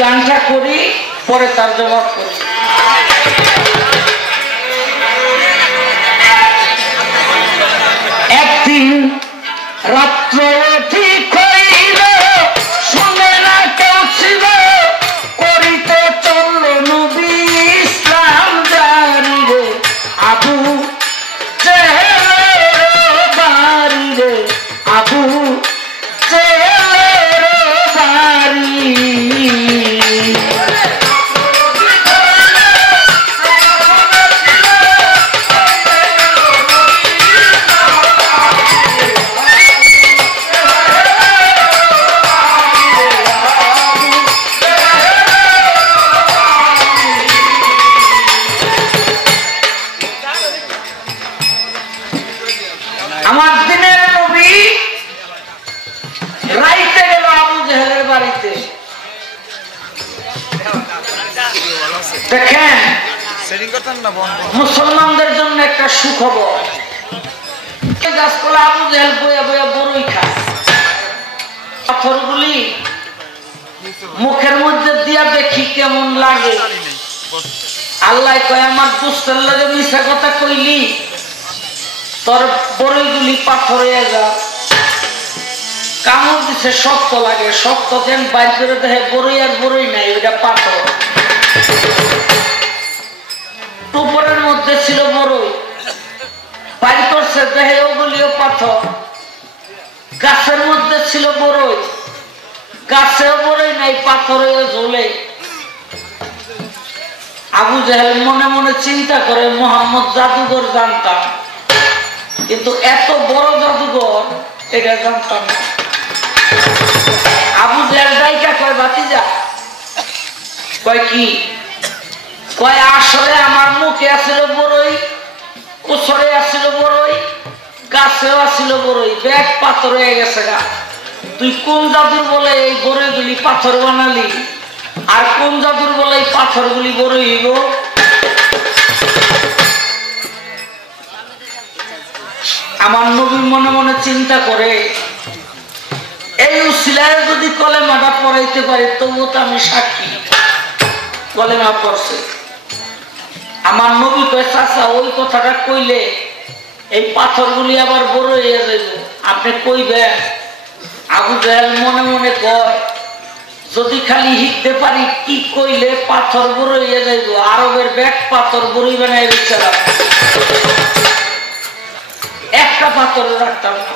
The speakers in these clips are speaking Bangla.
গানটা করি, পরে তার জবাব করি। একদিন রাত্র ঠিক হইল, শুনে না কেউ ছিল, করিতে চলল নবী ইসলাম জারি রে, আবু জেহেলের বাড়ি রে, আবু জেহেলের বাড়ি। আমার দিনের নবী রাইতে গেল আবু জেহেলের বাড়িতে। দেখেন মুসলমানদের জন্য একটা সুখবর, গাছপালা আবু জেহেল বইয়া বইয়া বড়ই খায়, পাথরগুলি মুখের মধ্যে দিয়া দেখি কেমন লাগে। আল্লাহ কয় আমার দুষ্টের লাগে মিশা কথা কইলি, তোর বড়ইগুলি পাথর হয়ে যা। কামড় দিছে শক্ত লাগে, শক্ত কেন বাইর করে দেখে বড়ই আর বড়ই নাই, ওইটা পাথর। টুপরের মধ্যে ছিল বড়ই, বাইর করছে দেখে ওগুলিও পাথর। গাছের মধ্যে ছিল বড়ই, গাছেও বড়ই নাই, পাথর হয়ে ঝোলে। আবু জেহেল মনে মনে চিন্তা করে মোহাম্মদ জাদুঘর জানতাম, কিন্তু এত বড় জাদুঘর এটা জানতাম না। আবু জেহেল ডাইকা কয় ভাতিজা, কয় কি? কয় আসলে আমার মুখে আসছিল বড়ই, কোসরে আসছিল বড়ই, গাছেও আসছিল বড়ই, ব্যাগ পাথর হয়ে গেছে গা। তুই কোন জাদুর বলে এই বড়ইগুলি পাথর বানালি, আর কোন জাদুর বলে এই পাথরগুলি বড়ই হইব? আমার নবী মনে মনে চিন্তা করে, এই উসিলায় যদি কলেমাটা পড়াইতে পারি তবুও তো আমি সাক্ষী কলেমা পড়ছে। আমার নবী কয় চাচা ওই কথাটা কইলে এই পাথরগুলি আবার বড় হয়ে যাইব, আপনি কইবেন? আবু জেহেল মনে মনে কয় যদি খালি হিকতে পারি কি কইলে পাথর বড় হয়ে যাইব, আরবের ব্যাগ পাথর বড়ি বানাই দিচ্ছিলাম, একটা পাথর রাখতাম না।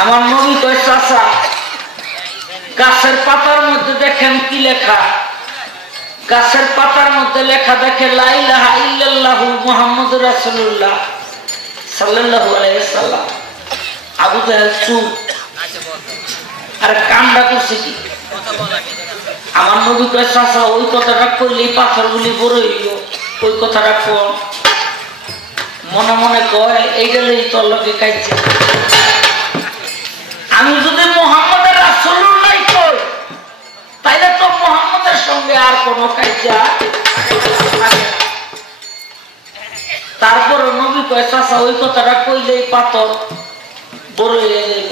আমার নবী কয় চাচা গাছের পাতার মধ্যে দেখেন কি লেখা? গাছের পাতার মধ্যে লেখা দেখে লা ইলাহা ইল্লাল্লাহু মুহাম্মাদুর রাসূলুল্লাহ সাল্লাল্লাহু আলাইহি ওয়াসাল্লাম। আবু জেহেল চুপ, আর কান্ডা করছে কি? আমার নবী কয় চাচা ওই কথাটা কইলেই পাথরগুলি বড় হইল, ওই কথাটা কোন? মনে মনে কয় এইটাই তোর লোকে খাইছে। আমি যদি মুহাম্মদের রাসূলুল্লাহ কই তাইলে তো মুহাম্মদের সঙ্গে আর কোন কাইজা। তারপর নবী কয় চাচা ওই কথাটা কইলেই পাথর বড় হয়ে যাইব।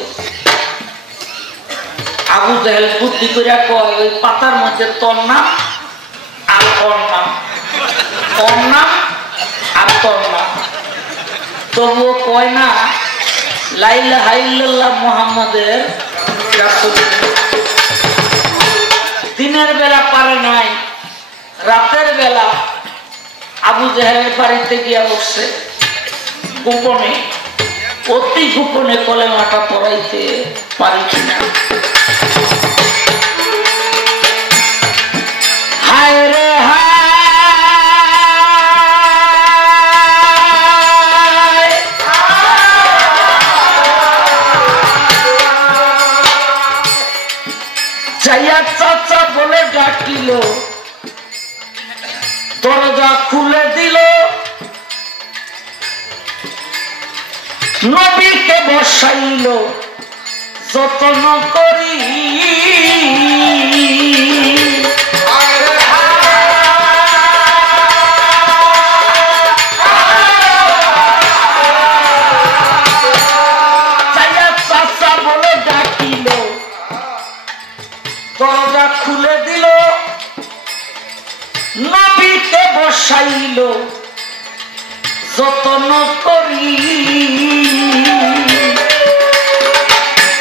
আবু জেহেল বুদ্ধি করে কয় ওই পাতার মধ্যে তোর নাম আর ওর নাম, ওর নাম আর তোর নাম। তবুও কয় না লা ইলাহা ইল্লাল্লাহ মুহাম্মাদের রাসূলুল্লাহ। দিনের বেলা পারে নাই, রাতের বেলা আবু জেহেলের বাড়িতে গিয়া বসছে গোপনে, অতি গোপনে কলেমাটা পড়াইতে পারি কিনা। হায় রে হায়, যাইয়া চাচা বলে ডাকিল, দরজা খুলে দিল, নবীকে বসাইল যত্ন করি। যতন করি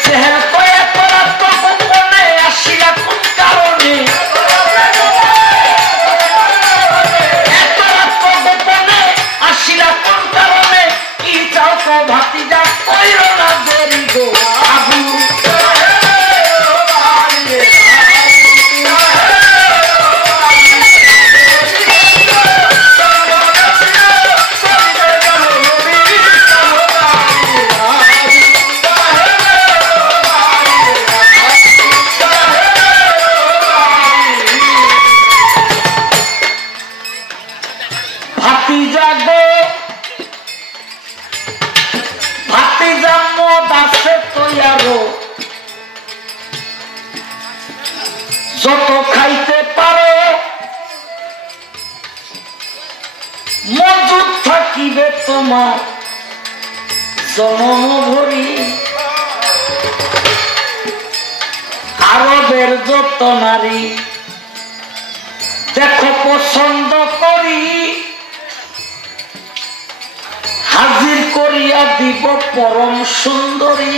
চেহারা কয়া করা তো গোপনে আসিয়া কোন কারণে এত রাত গোপনে আসিয়া কোন কারণে কি চাও তো ভাতিজা কইর না দেরি গো আবু যত খাইতে পারো মজুদ থাকিবে তোমার জনম ভরি আরবের যত নারী দেখো পছন্দ করি হাজির করিয়া দিব পরম সুন্দরী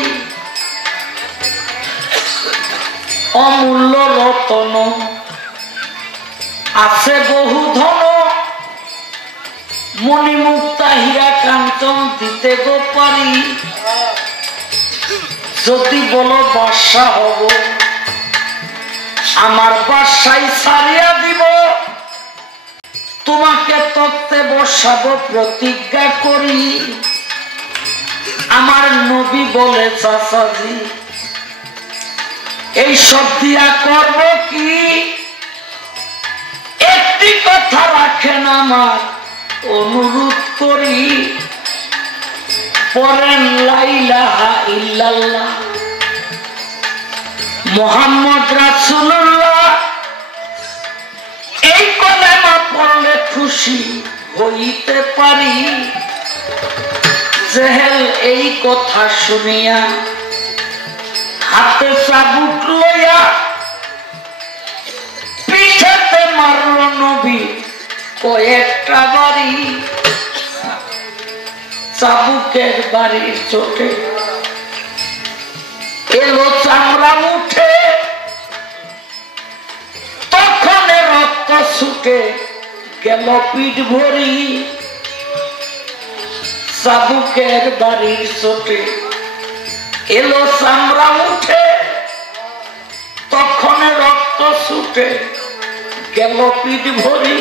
অমূল্য রতন আছে বহু ধন মণিমুক্তা হীরা কাঞ্চন দিতে গো পারি যদি বলো বাদশা হব আমার বাদশাই ছাড়িয়া দিব তোমাকে তত্ত্বে বসাবো প্রতিজ্ঞা করি আমার নবী বলে চাচাজি এই সব দিয়া করব কি একটি কথা রাখেন আমার অনুরোধ করি পড়েন লা ইলাহা ইল্লাল্লাহ মুহাম্মদ রাসূলুল্লাহ এই কলেমা পড়লে খুশি হইতে পারি জেহেল এই কথা শুনিয়া হাতে চাবুক লইয়া পিঠেতে মারল নবী কয়েকটা বাড়ি চাবুকের বাড়ির চোটে এলো চামড়া উঠে তখন রক্ত ছুটে গেল পিঠ ভরি চাবুকের বাড়ির চোটে এলো চামড়া উঠে তখন রক্ত ছুটে গেল পিঠ ভরি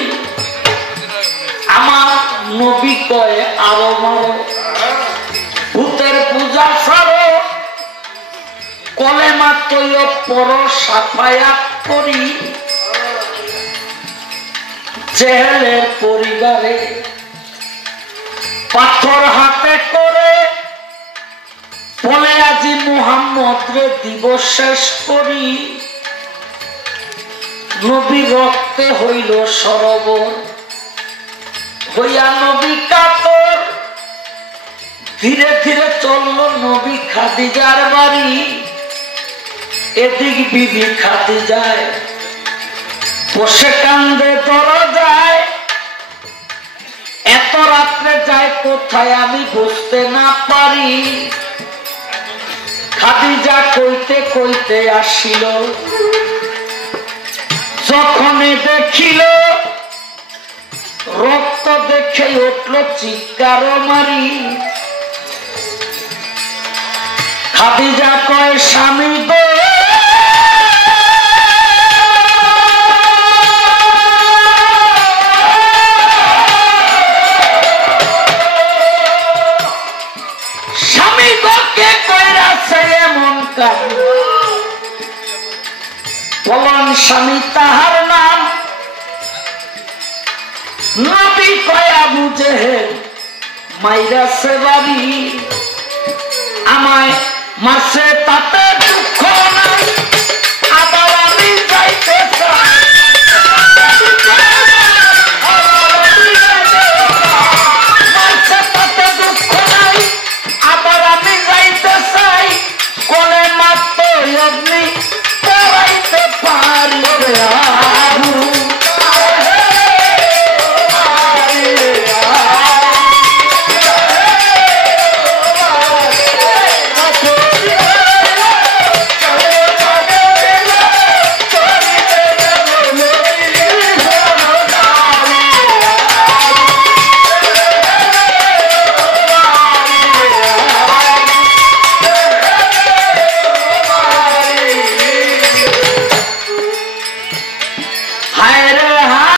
আমার নবী কয় আরো মারো ভূতের পূজা ছাড়ো কলেমা তৈল পর সাফায়াত করি জেহেলের পরিবারে পাথর হাতে করে বলে আজি মুহাম্মদ রে দিবস শেষ করি নবী রক্তে হইল সরোবর হইয়া নবী কাতর ধীরে ধীরে চলল নবী খাদিজার বাড়ি এদিক বিবি খাদিজায় বসে কান্দে দরজায় এত রাত্রে যায় কোথায় আমি বুঝতে না পারি খাদিজা কইতে কইতে আসিল যখন দেখিল রক্ত দেখে উঠল চিৎকার মারি খাদিজা কয় স্বামী গো স্বামী গো কে কইরাছে এমন কাজ বলন স্বামী তাহার নাম নবী কয় আবু জেহেল মাইরাছে বাড়ি আমায় মাসে তাতে